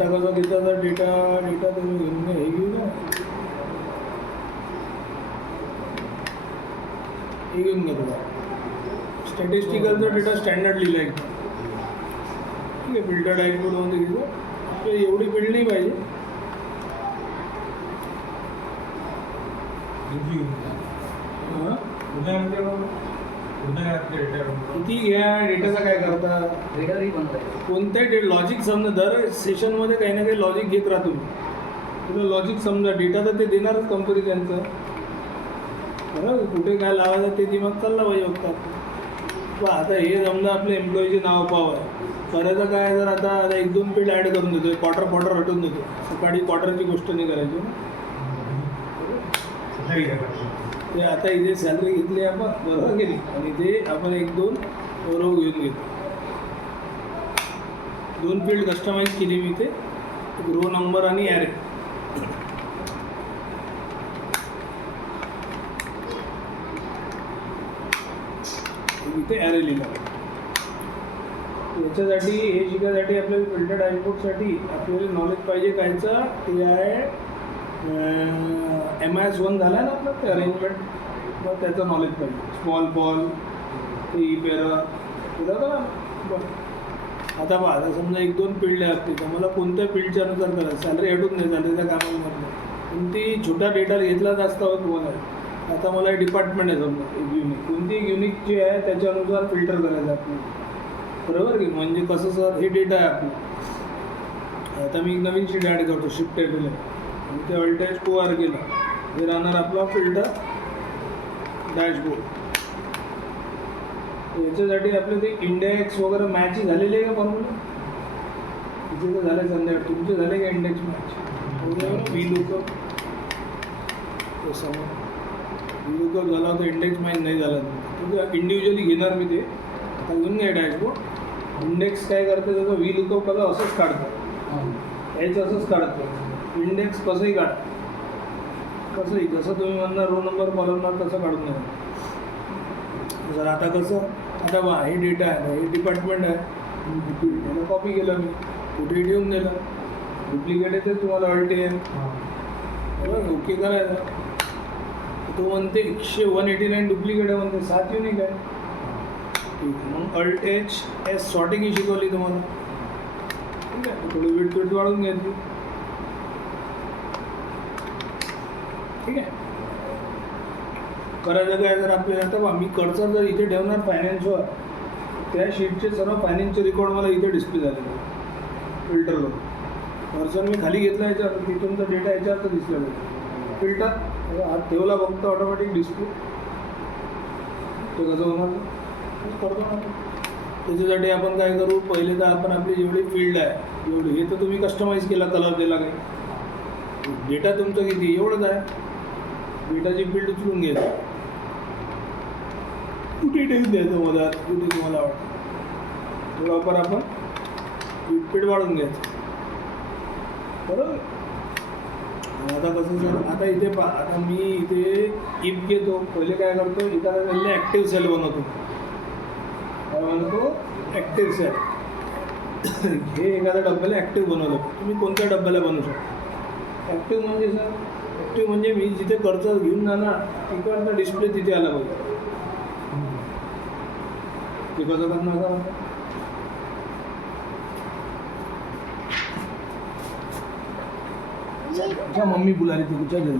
आता कसं घेता तर डेटा तुम्ही घेऊन हे घेऊ ना, हे घेऊन घ्या तुला स्टॅटिस्टिकलचा डेटा स्टँडर्ड लिहिला एकदम. ठीक आहे, फिल्टर डॅशबोर्डमध्ये घेतो. आपल्याला एवढी बिल्ड नाही पाहिजे. हां किती घ्या, डेटाचा काय करता, कोणत्याही लॉजिक समजा दर सेशनमध्ये काही ना काही लॉजिक घेत राहा तुम्ही. तुला लॉजिक समजा डेटा तर ते देणारच कंपनी त्यांचं, बरोबर. कुठे काय लावायचं ते दिमाग चालला पाहिजे फक्त. आता हे समजा आपल्या एम्प्लॉईचे नाव पाव आहे, करायचं काय, जर आता 1-2 फील्ड ॲड करून देतो, क्वार्टर हटवून देतो. सकाळी क्वार्टरची गोष्ट नाही करायची ना. ते आता इथे सॅलरी घेतली आपण, बरोबर गेली, आणि ते आपण 1-2 रो घेऊन घेतो. 2 फील्ड कस्टमाइज केली मी, ते रो नंबर आणि ॲरे. इथे ॲरे लिहिला. याच्यासाठी हे शिकायसाठी आपल्याला फिल्टर डॅशबोर्डसाठी आपल्याला नॉलेज पाहिजे कायचं, ते आहे MIS1 झाला ना आपलं, ते अरेंजमेंट. मग त्याचं नॉलेज पाहिजे. स्मॉल बॉल, ते पेरा ते जातं ना. बरं आता पहा, आता समजा 1-2 फील्ड आहे आपली, तर मला कोणत्या फील्डच्या अनुसार करायचं, सॅलरी हटून नाही, सॅलरीच्या कामाला कोणती छोटा डेटा घेतला जास्त हवं तुम्हाला. आता मला डिपार्टमेंट आहे समजा एक युनिक, कोणती युनिक जी आहे त्याच्यानुसार फिल्टर करायचं आपल्याला, बरोबर की. म्हणजे कसं सर, हे डेटा आहे आपलं. आता मी एक नवीन शीट ॲड करतो, शिफ्ट टेबल आहे, आणि ते अल्टाईज 2R केला. हे राहणार आपला फिल्टर डॅशबोर्ड. याच्यासाठी आपले ते इंडेक्स वगैरे मॅच झालेले आहे का फॉर्म्युला, तिथे तर झाले. संध्याकाळ तुमचे झाले का इंडेक्स मॅच, व्ही लुकअप झाला होता, इंडेक्स मॅच नाही झाला. तुमचं इंडिव्हिज्युअली घेणार मी ते. आता घेऊन घ्या डॅशबोर्ड. इंडेक्स काय करतं, त्याचं व्ही लुकअप कसं असंच काढतं, याचं असंच काढतं. इंडेक्स कसंही काढतं, कसंही, जसं तुम्ही म्हणणार रो नंबर कॉलमनार तसं काढून घ्या. जर आता कसं, आता बा हे डेटा आहे, हे डिपार्टमेंट आहे, त्याला कॉपी केलं मी, कुठे ठेवून दिलं. डुप्लिकेट आहे ते तुम्हाला अल्ट आहे, बरोबर, ओके करायचं. तो म्हणते 189 डुप्लिकेट आहे, म्हणते 7 युनिक आहे. मग Alt-H सॉर्टिंग ही शिकवली तुम्हाला. ठीक आहे, थोडी वेट वाढून घ्यायची. ठीक आहे, करायचं काय, जर आपल्याला आता बा मी कर्सर जर इथे ठेवणार फायनान्सवर, त्या शीटचे सर्व फायनान्सचे रेकॉर्ड मला इथे डिस्प्ले झालेले फिल्टरवर. कर्सर मी खाली घेतला याच्यावर, तिथून तर डेटा याच्यावर तर दिसला पाहिजे. फिल्टर हात ठेवला फक्त ऑटोमॅटिक डिस्प्ले. ते कसं होणार करतो ना. त्याच्यासाठी आपण काय करू, पहिले तर आपण आपली जेवढी फील्ड आहे एवढी, हे तर तुम्ही कस्टमाइज केला, कलर दिला काही, डेटा तुमचं किती एवढंच आहे. डेटाची फील्ड उचलून घ्यायचं, कुठे ठेवून द्यायचं मधात, कुठे तुम्हाला वाटतं थोडाफार आपण फीड वाढून घ्यायचं, बरोबर. आता कसं सर, आता इथे पहा, आता मी इथे इफ घेतो. पहिले काय करतो, एखाद्या वेळेला ॲक्टिव्ह सेल बनवतो. काय बनवतो, ॲक्टिव्ह सेल. हे एखाद्या डब्याला ॲक्टिव्ह बनवलं, तुम्ही कोणत्या डब्याला बनवू शकता. ॲक्टिव्ह म्हणजे सर, ॲक्टिव्ह म्हणजे मी जिथे कर्सर घेऊन जाणार तिकडचा डिस्प्ले तिथे आला पाहिजे. ते कसं करणार का, अच्छा मम्मी बुला रही थी कुछ जल्दी.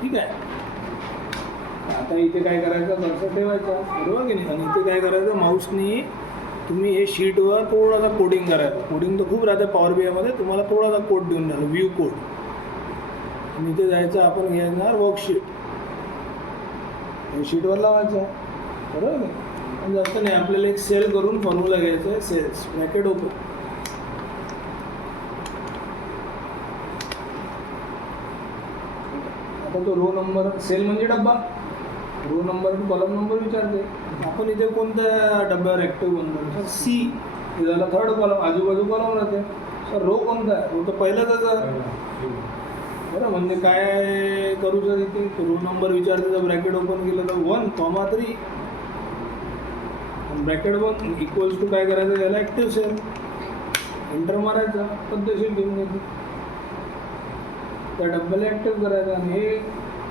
ठीक आहे, आता इथे काय करायचं, कर्सर ठेवायचं, बरोबर की नाही. आणि इथे काय करायचं, माऊसनी तुम्ही हे शीटवर थोडासा कोडिंग करायचं. कोडिंग तर खूप राहते पॉवर BIमध्ये, तुम्हाला थोडासा कोड देऊन द्याल, व्ह्यू कोड. आणि इथे जायचं, आपण घेणार वर्कशीट, शीटवर लावायचं, बरोबर नाही. आणि जास्त नाही, आपल्याला एक सेल करून फॉर्म्युला घ्यायचं आहे, सेल्स ब्रॅकेट ओपन. आता तो रो नंबर, सेल म्हणजे डब्बा, रो नंबर कॉलम नंबर विचारते. आपण इथे कोणत्या डब्यावर ॲक्टिव्ह बनतो, सी. हे झालं थर्ड कॉलम, आजूबाजू कॉलम राहते. सर रो कोणता आहे, रो तर पहिलाच आहे, बरं. म्हणजे काय करू सर, इथे रो नंबर विचारते, तर ब्रॅकेट ओपन केलं तर 1,3 ब्रॅकेट 1 इक्वल्स टू काय करायचं, याला ॲक्टिव्ह सेल. एंटर मारायचं, पद्धतशीर घेऊन घ्यायचं, त्या डब्याला ॲक्टिव्ह करायचं. आणि हे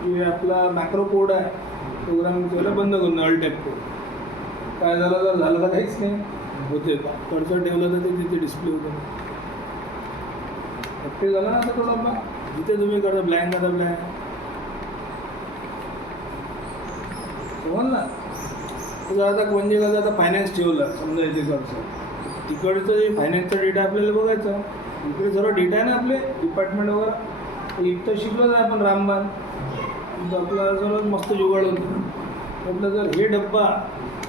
जे आपला मॅक्रो कोड आहे प्रोग्रामिंग त्याला बंद करून ऑल टॅप कोड. काय झालं तर झालं का काहीच नाही होते. कर्सर ठेवलं तर ते तिथे डिस्प्ले होतं. ॲक्टिव्ह झाला ना आता तो डब्बा, जिथे तुम्ही करता ब्लँक आता ब्लँक समजला. तुझं आता म्हणजे कसं आता फायनान्स ठेवलं समजा इथे कर्सर, तिकडचं जे फायनान्सचा डेटा आपल्याला बघायचा. इकडे सर्व डेटा आहे ना आपले डिपार्टमेंट वगैरे. इथं शिकलोच आहे आपण रामबाण, आपला सर्व मस्त जुगाड होतं. म्हटलं जर हे डब्बा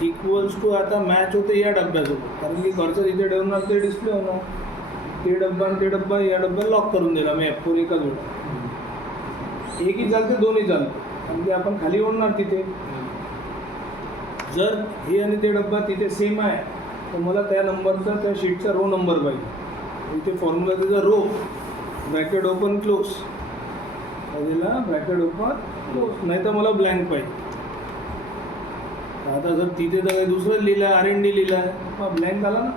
इक्वल्स टू आता मॅच होते या डब्यासोबत, कारण की कर्सर इथे ठेवणार ते डिस्प्ले होणार. ते डब्बा आणि ते डब्बा या डब्याला लॉक करून दिला मी F4 एकाच वेळा. एकही चालते दोन्ही चालते, कारण की आपण खाली ओढणार तिथे. जर हे आणि ते डब्बा तिथे सेम आहे तर मला त्या नंबरचा त्या शीटचा रो नंबर पाहिजे. इथे फॉर्म्युला त्याचा रो ब्रॅकेट ओपन क्लोज, दिला ब्रॅकेट ओपन क्लोज, नाही तर मला ब्लँक पाहिजे. आता जर तिथे तर काही दुसरं लिहिलं आहे R&D लिहिलं आहे मग ब्लँक आला ना.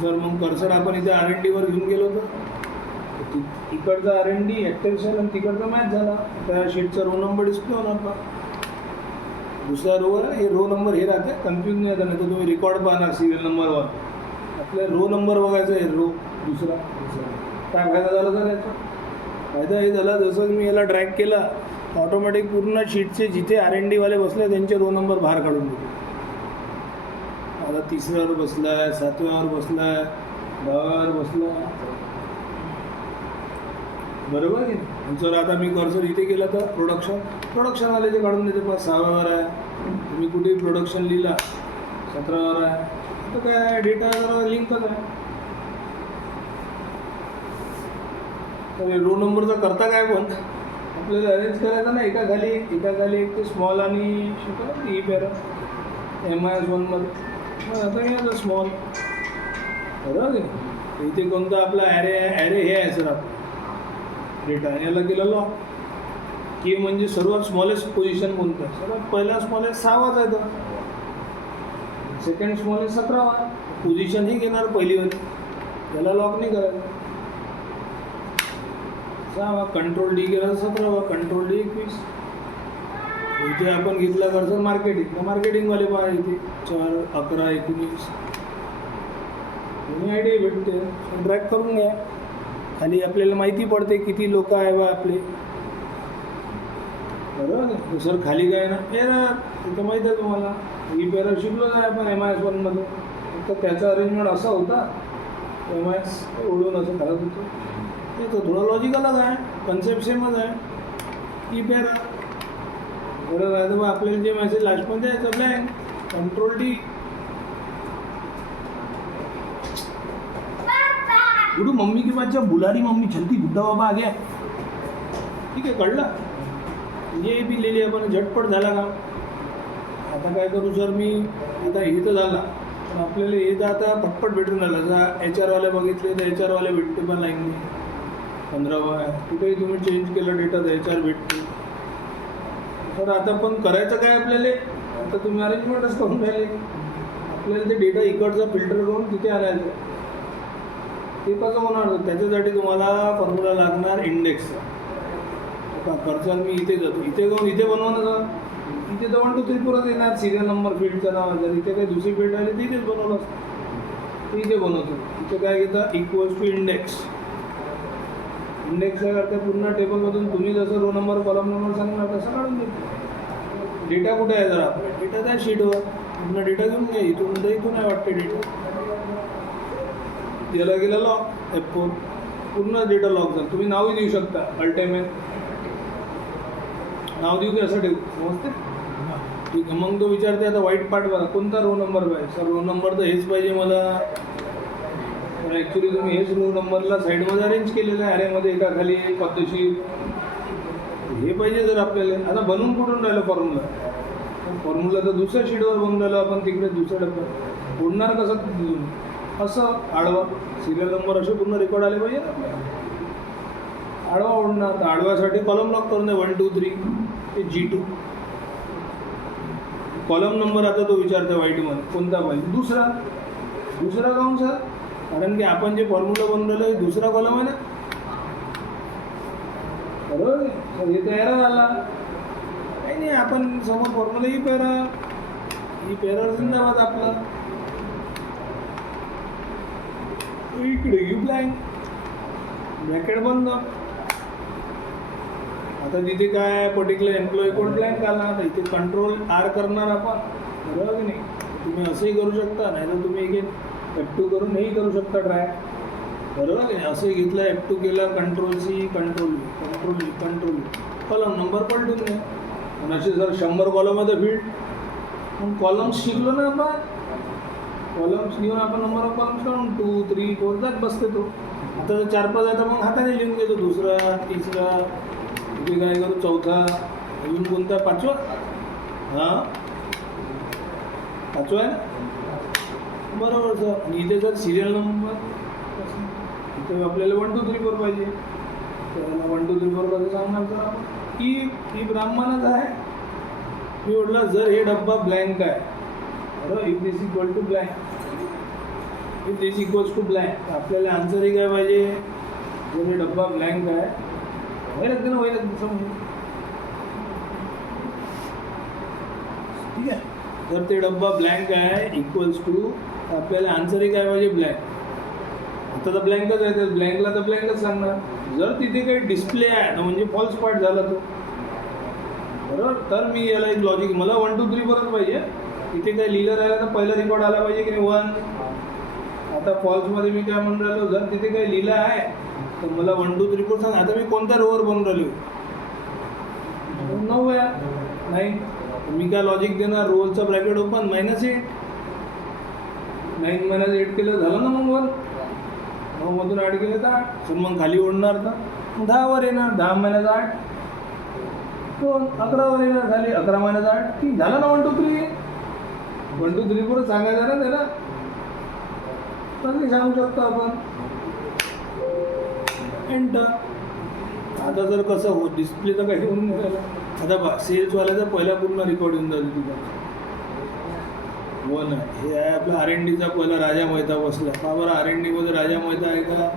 जर मग कर्सर आपण इथे R&D वर घेऊन गेलो तर इकडचा R&D एक्सटेन्शन आणि तिकडचा मॅच झाला, त्या शीटचा रो नंबर डिस्प्ले होणार का. दुसऱ्या रोवर हे रो नंबर हे राहते, कन्फ्यूज नाही आता. नाही तर तुम्ही रेकॉर्ड पाहणार सिरियल नंबरवर, आपल्याला रो नंबर बघायचा आहे. रो दुसरा काय फायदा झाला तर याचा फायदा हे झाला, जसं मी याला ड्रॅग केला ऑटोमॅटिक पूर्ण शीटचे जिथे R&D वाले बसले त्यांचे रो नंबर बाहेर काढून दिले. आता 3ऱ्यावर बसला आहे, 7व्यावर बसला आहे, 10व्यावर बसला आहे, बरोबर आहे. जर आता मी कर्सर इथे गेला तर प्रोडक्शन आले जे काढून देते. पण 6व्यावर आहे, तुम्ही कुठेही प्रोडक्शन लिहिला 17व्यावर आहे. तर काय डेटा जरा लिंकच आहे. तर रो नंबरचा करता काय पण आपल्याला अरेंज करायचं ना, एकाखाली एक ते स्मॉल आणि शिकवलं ई पॅरा MIS1 मध्ये. आता घ्यायचं स्मॉल, बरोबर आहे. इथे कोणता आपला ॲरे हे आहे सर आपला डेटा, याला केलं लॉक की म्हणजे सर्वात स्मॉलेस्ट पोझिशन कोणतं आहे. सर्वात पहिला स्मॉलेस्ट 6वाच आहे, तर सेकंड स्मॉलेस्ट 17वा. पोझिशन ही घेणार पहिलीवाली, त्याला लॉक नाही करायचं. 6वा कंट्रोल D केला 17वा, कंट्रोल D 21. इथे आपण घेतला कर्सर मार्केटिंगवाले पहा इथे 4, 11, 19 तुम्ही आयडिया भेटते. ट्रॅक करून घ्या, खाली आपल्याला माहिती पडते किती लोक आहे बा आपले, बरोबर. सर खाली काय ना एरर तिथं माहीत आहे तुम्हाला. ही पेरा शिकलो आहे आपण MIS1 मध्ये. तर त्याचा अरेंजमेंट असा होता, MIS ओढून असं करत होतो. ते तर थोडं लॉजिक अलग आहे, कन्सेप्ट सेमच आहे. ही पेरा बरोबर आहे. तर मग आपल्याला जे मेसेज लास्टमध्ये यायचं blank, control D. Guddu mummy के पास जब बुला रही मम्मी जल्दी बुड्ढा बाबा आ गया. ठीक आहे कळलं. ये बी लिहिले आपण झटपट झाला का. आता काय करू सर मी, आता हे तर झाला पण आपल्याला हे तर आता पटपट भेटून झालं. जर HR वाले बघितले तर HR वाले भेटते पण लाईन 15वा आहे. कुठेही तुम्ही चेंज केलं डेटा तर HR भेटते. तर आता पण करायचं काय आपल्याला, आता तुम्ही अरेंजमेंटच करून राहिले. आपल्याला ते डेटा इकडचा फिल्टर करून तिथे आणायचं. ते कसं होणार, त्याच्यासाठी तुम्हाला फॉर्म्युला लागणार इंडेक्सचा. आता कर्सर मी इथे जातो, इथे जाऊन इथे बनवणार. इथे 1 2 3 पुरत येणार सिरियल नंबर फील्डचं नाव. जर इथे काही दुसरी फील्ड आली तर इथेच बनवलं असतं. इथे बनवतो. इथे काय घेतं इक्वल्स टू इंडेक्स. इंडेक्स काय करते, पूर्ण टेबलमधून तुम्ही जसं रो नंबर कॉलम नंबर सांगणार तसं काढून देतो. डेटा कुठे आहे जरा, डेटा त्या शीटवर पूर्ण डेटा घेऊन घ्या. इथून आहे वाटते डेटा. याला गेला लॉक F4, पूर्ण डेटा लॉक झाला. तुम्ही नावही देऊ शकता, अल्टिमेट नाव देऊ की असं ठेवू, समजते. ठीक आहे. मग तो विचारते आता वाईट पार्ट बघा, कोणता रो नंबर पाहिजे. सर रो नंबर तर हेच पाहिजे मला. तर ॲक्च्युली तुम्ही हेच रो नंबरला साईडमध्ये अरेंज केलेलं आहे ॲरेमध्ये, एका खाली एक पद्धतशीर हे पाहिजे. जर आपल्याला आता बनवून कुठून राहिलं फॉर्म्युला तर दुसऱ्या शीटवर बनवून राहिलो आपण, तिकडे दुसऱ्या डब्यात ओढणार कसं असं आडवा. सिरियल नंबर असे पूर्ण रेकॉर्ड आले पाहिजे ना आपल्याला. आडवा ओढणार, तर आडव्यासाठी कॉलम लॉक करून द्या 1 2 3 ते G2. कॉलम नंबर आता तो विचारतो वाईटमध्ये कोणता पाहिजे. दुसरा काऊन सर, कारण की आपण जे फॉर्म्युला बनवलेलं आहे दुसरा कॉलम आहे ना, बरोबर. हे तर एरर आला काही नाही, आपण समोर फॉर्म्युला ही पेरर जिंदाबाद आपला. इकडे यू ब्लँक, ब्रॅकेट बंद. आता तिथे काय पर्टिक्युलर एम्प्लॉई कोड ब्लँक आला, तर इथे कंट्रोल आर करणार आपण, बरोबर की नाही. तुम्ही असंही करू शकता, नाही तर तुम्ही एक F2 करून हेही करू शकता ट्राय, बरोबर की नाही. असंही घेतलं F2 केला, control C, control column number पलटून द्या. आणि असे जर 100 कॉलममध्ये फील्ड, मग कॉलम्स शिकलो ना आपण, कॉलम्स घेऊन आपण नंबर ऑफ कॉलम्स काढून 2, 3, 4 जात बसते तो. आता जर 4-5 आहे तर मग हाताने लिहून घेतो, दुसरा, तिसरा, इथे काय करू, चौथा, अजून कोणता, 5वा. हां 5वा आहे ना, बरोबर सर. आणि इथे जर सिरियल नंबर इथे आपल्याला 1, 2, 3, 4 पाहिजे, तर 1, 2, 3, 4 कसं सांगणार सर आपण, की ब्राह्मणच आहे. मी म्हटलं जर हे डब्बा ब्लँक आहे, बरोबर, if this equal to blank, if this equals to blank, आपल्याला आन्सरही काय पाहिजे, जर हे डब्बा ब्लँक आहे, वही रख देना, समजून, ठीक आहे. जर ते डब्बा ब्लँक आहे इक्वल्स टू, आपल्याला आन्सरही काय पाहिजे, ब्लँक. आता तर ब्लँकच आहे, तर ब्लँकला तर ब्लँकच सांगणार. जर तिथे काही डिस्प्ले आहे तर म्हणजे फॉल्स पार्ट झाला तो, बरोबर. तर मी याला एक लॉजिक, मला 1, 2, 3 परत पाहिजे. इथे काही लिहिलं राहिलं तर पहिला रेकॉर्ड आला पाहिजे की नाही, 1. आता फॉल्समध्ये मी काय म्हणून राहिलो, जर तिथे काही लिहिलं आहे तर मला 1, 2, 3, 4 सांग. आता मी कोणत्या रोवर बनवून राहिलो, 9 नाही. मी काय लॉजिक देणार, रोलचा ब्रॅकेट ओपन, -8, 9 - 8 केलं झालं ना, मग 1. 9 मधून 8 केलं तर 8, तर मग खाली ओढणार तर 10 वर येणार, 10 - 8 2, 11 वर येणार, झाली 11 - 8 ठीक झालं ना. 1, 2, 3 1, 2, 3, 4 सांगायचं ना त्याला, तसंही सांगू शकतो आपण. एंटर. आता जर कसं हो, डिस्प्लेचं काही होऊन नाही राहिलं. आता बा सेल्सवाल्याचा पहिला पूर्ण रेकॉर्ड येऊन जाईल तुझा, 1 आहे. हे आहे आपला R&Dचा पहिला राजा मेहता बसला. का बरं R&Dमध्ये राजा मेहता आहे का,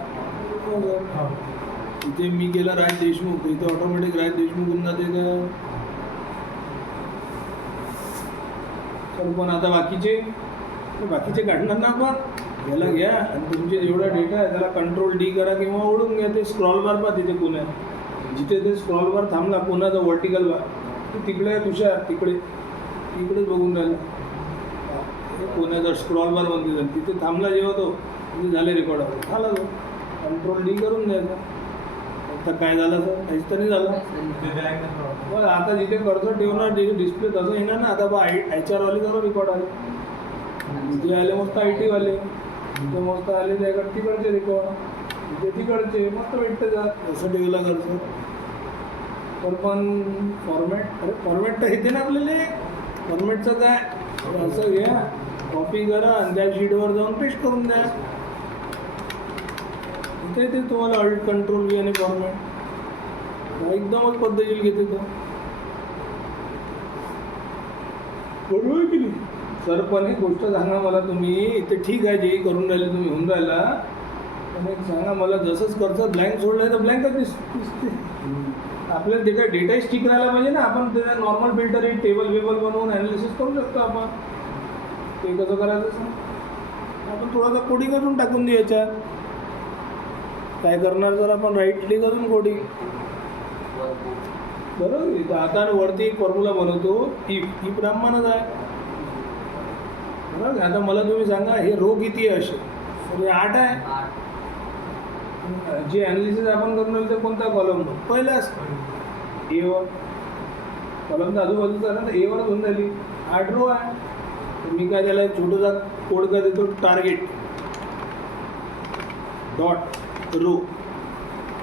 इथे मी केला राज देशमुख, इथे ऑटोमॅटिक राज देशमुख होऊन जाते का. तर पण आता बाकीचे काढणार ना आपण, याला घ्या आणि तुमचे जेवढा डेटा आहे त्याला कंट्रोल D करा किंवा ओढून घ्या. ते स्क्रॉल बार पहा तिथे कोण आहे, जिथे ते स्क्रॉल बार थांबला कोणाचा व्हर्टिकल बार, तिकडे आहे तुषार, तिकडेच बघून राहिला. कोणाचा स्क्रॉल बार बनते झाली तिथे थांबला जेव्हा तो, म्हणजे झाले रेकॉर्ड झाला तो, कंट्रोल D करून द्यायचा. आता काय झालं तर काहीच तरी झालं. बरं आता जिथे कर्सर ठेवणार जिथे डिस्प्ले तसं येणार ना. आता बा HR वाले जरा रेकॉर्ड आले, जिथे आले मस्त IT वाले, जिथे मस्त आले त्याकडे तिकडचे रेकॉर्ड, जिथे तिकडचे मस्त भेटते जात. असं ठेवला कर्सर. तर पण फॉर्मॅट तर येते ना आपल्याला. फॉर्मॅटचं काय, असं घ्या, कॉपी करा आणि त्या शीटवर जाऊन पेस्ट करून द्या. इथे ते तुम्हाला अल्ट कंट्रोल V आणि फॉर्मॅट एकदमच पद्धतशीर घेते तो, बरोबर की नाही सर. पण एक गोष्ट सांगा मला तुम्ही, इथे ठीक आहे जे करून राहिले तुम्ही होऊन राहिला, पण एक सांगा मला, जसंच कर्सर ब्लँक सोडलं तर ब्लँकच दिसते. आपल्याला ते काय डेटाही स्टिक राहायला पाहिजे ना. आपण त्याला नॉर्मल फिल्टर टेबल बनवून ॲनालिसिस करू शकतो आपण. ते कसं करायचं सर, आपण थोडासा कोडिंग करून टाकून देऊ याच्यात. काय करणार जर आपण राईट क्लिक करून कोडिंग, बरोबर. आता वरती एक फॉर्म्युला बनवतो, ही ब्राह्मणच आहे, बरोबर. आता मला तुम्ही सांगा हे रो किती आहे असे, तर हे 8 आहे. जे ॲनालिसिस आपण करून राहिलो ते कोणता कॉलम, पहिलाच A1 कॉलमचा आजूबाजूचा ना, तर A1च होऊन राहिली, 8 रो आहे. मी काय त्याला एक छोटासा कोड का देतो, टार्गेट डॉट रो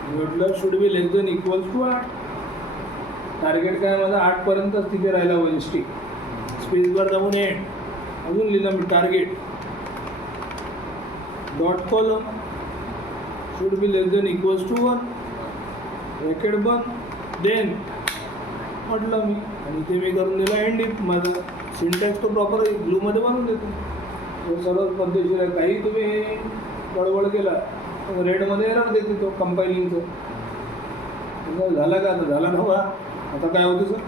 म्हटलं should be less than equals to 8. Target काय माझा 8 पर्यंतच तिथे राहायला पाहिजे स्टिक. स्पेस बार दाबून एंड, अजून लिहिलं मी target dot column should be less than equals to 1, bracket बंद, देन म्हटलं मी, आणि ते मी करून दिला एंड इफ. माझा सिंटॅक्स तो प्रॉपर ग्लूमध्ये बनवून देतो, सर्वच पद्धतशीर आहे. काही तुम्ही गडबड केला तर रेडमध्ये एरर देते तो कंपायलिंगचं. झाला का आता झाला नव्हा. आता काय होतं सर,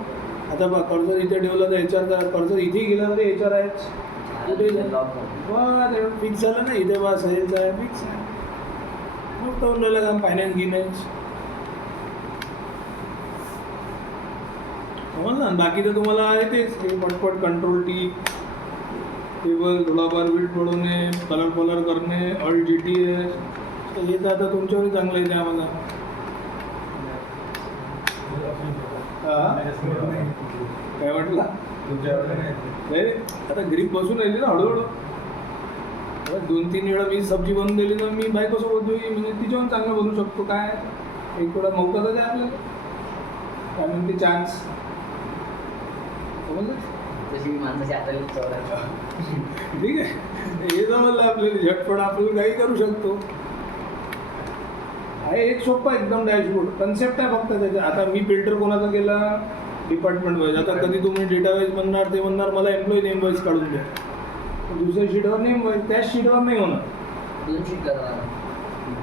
आता बघ कर्जर इथे ठेवलं तर HR कर्जर इथे गेला तर HR आहेच कुठे फिक्स झालं ना. इथे बा सेल्स आहे फिक्स आहे. मग तो राहिला का फायनान्स गिनान्स समजलं ना. बाकी तर तुम्हाला आहे तेच पटपट कंट्रोल टी टेबल थोडाफार वीट पडवणे कलर करणे ऑल GTS हे तर आता तुमच्यावर चांगलं आहे. ते आम्हाला काय वाटलं नाही आता ग्रीप बसून राहिली ना हळूहळू. 2-3 वेळा मी सब्जी बनवून दिली तर मी बायकोसोबत म्हणजे तिच्याहून चांगलं बनवू शकतो. काय एक वेळा मौका तर द्या आपल्याला काय म्हणते चान्स समजलं. ठीक आहे हे जमलं आपल्याला झटपट आपल्याला काही करू शकतो. आहे एक सोपा एकदम डॅशबोर्ड कन्सेप्ट आहे फक्त त्याचा. आता मी फिल्टर कोणाचा केला डिपार्टमेंट वाईज. आता कधी तुम्ही डेटा वाईज म्हणणार ते म्हणणार मला एम्प्लॉई नेम वाईज काढून द्या. दुसऱ्या शीटवर नेम वाईज त्याच शीटवर नाही होणार. 2 शीट करणार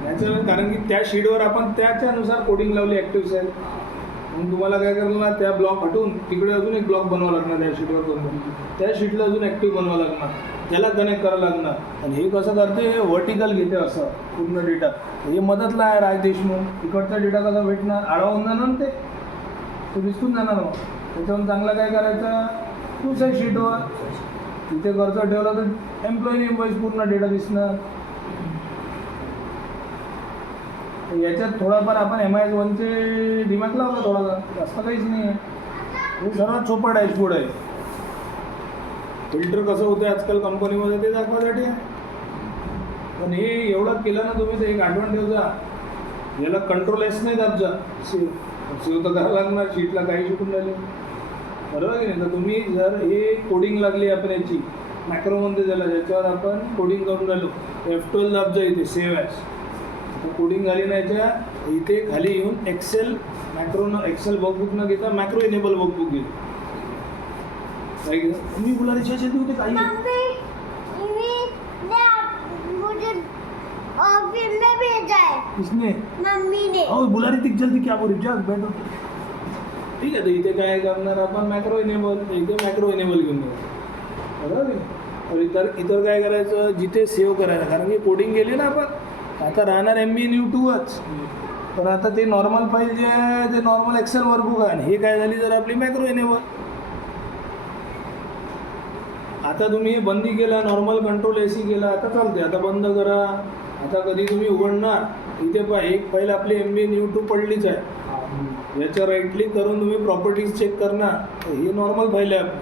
नॅचरल कारण की त्या शीटवर आपण त्याच्यानुसार कोडिंग लावली ॲक्टिव्ह सेल. मग तुम्हाला काय करणार त्या ब्लॉक हटवून तिकडे अजून एक ब्लॉक बनवावा लागणार त्या शीटवर करून. त्या शीटला अजून ॲक्टिव्ह बनवावं लागणार त्याला कनेक्ट करावं लागणार. आणि हे कसं करते व्हर्टिकल घेते असं पूर्ण डेटा. हे मदतला आहे राज देशमुख. इकडचा डेटा कसा भेटणार आळावून जाणार ना ते दिसून जाणार. मग त्याच्यावरून चांगला काय करायचं दुसऱ्या शीटवर तिथे कर्ज ठेवला तर एम्प्लॉई नेम वाईज पूर्ण डेटा दिसणार. याच्यात थोडाफार आपण MIS1चे दिमाग लावला थोडासा जास्त काहीच नाही आहे. हे सर्वात सोपा डॅशबोर्ड आहे. फिल्टर कसं होतं आजकाल कंपनीमध्ये ते दाखवायसाठी आहे. पण हे एवढं केलं ना तुम्ही तर एक आठवण ठेवजा याला कंट्रोल S नाही दाबजा. सेव तर करावं लागणार शीटला काही शिकून राहिले बरोबर की नाही. तर तुम्ही जर हे कोडिंग लागली आपण याची मॅक्रोमध्ये झालं ज्याच्यावर आपण कोडिंग करून राहिलो F12 दाबजा इथे सेव्ह ॲज. कोडिंग झाली नाही याच्या इथे खाली येऊन एक्सेल वर्कबुक न घेता मॅक्रो इनेबल वर्कबुक घेतो. तुम्ही बोला रिचार्ज होते काही किसने मम्मी ने बुला रही थी जल्दी क्या बोल रिचार्ज बैठो. ठीक आहे तर इथे काय करणार आपण मॅक्रो इनेबल इथे मॅक्रो इनेबल घेऊन जाऊ बरोबर. इतर काय करायचं जिथे सेव्ह करायचं कारण की कोडिंग गेली ना आपण. आता राहणार MBNU2च. तर आता ते नॉर्मल फाईल जे आहे ते नॉर्मल एक्सेल वर्कबुक आहे. हे काय झाली जर आपली मॅक्रो इनेबल. आता तुम्ही बंदी केला नॉर्मल कंट्रोल AC केला आता चालते. आता बंद करा. आता कधी तुम्ही उघडणार इथे पहा एक फाईल आपली MBNU2 पडलीच आहे. याच्या राईट क्लिक करून तुम्ही प्रॉपर्टीज चेक करणार ही नॉर्मल फाईल आहे आपली.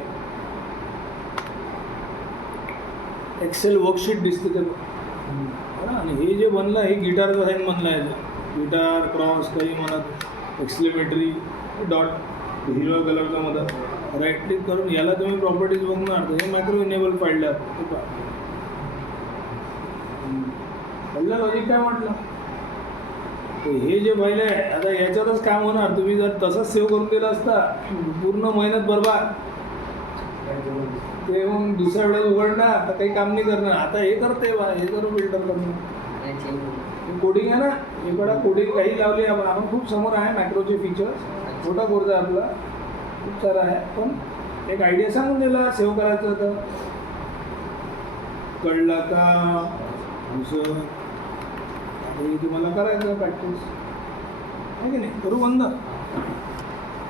एक्सेल वर्कशीट दिसते ते आणि हे जे बनलं हे गिटारचं साईन बनलं आहे. गिटार क्रॉस काही म्हणत एक्सलेमेटरी डॉट हिरव्या कलरचा मध्ये राईट क्लिक करून याला तुम्ही प्रॉपर्टीज बघणार तर हे मॅक्रो इनेबल फाईल आहे. पहिला लॉजिक काय म्हटलं तर हे जे फाईल आहे आता याच्यातच काम होणार. तुम्ही जर तसंच सेव्ह करून दिलं असता पूर्ण मेहनत बरबाद. ते मग दुसऱ्या वेळेस उघडणार तर काही काम नाही करणार. आता हे करते बा हे करून फिल्टर करणं कोडिंग आहे ना. एकडा कोडिंग काही लावली आपण खूप समोर आहे मॅक्रोचे फीचर्स. छोटा कोर्स आहे आपला खूप सारा आहे. पण एक आयडिया सांगून दिला सेव्ह करायचं तर कळला का दुसरं तुम्हाला करायचं प्रॅक्टिस आहे की नाही. करू बंद.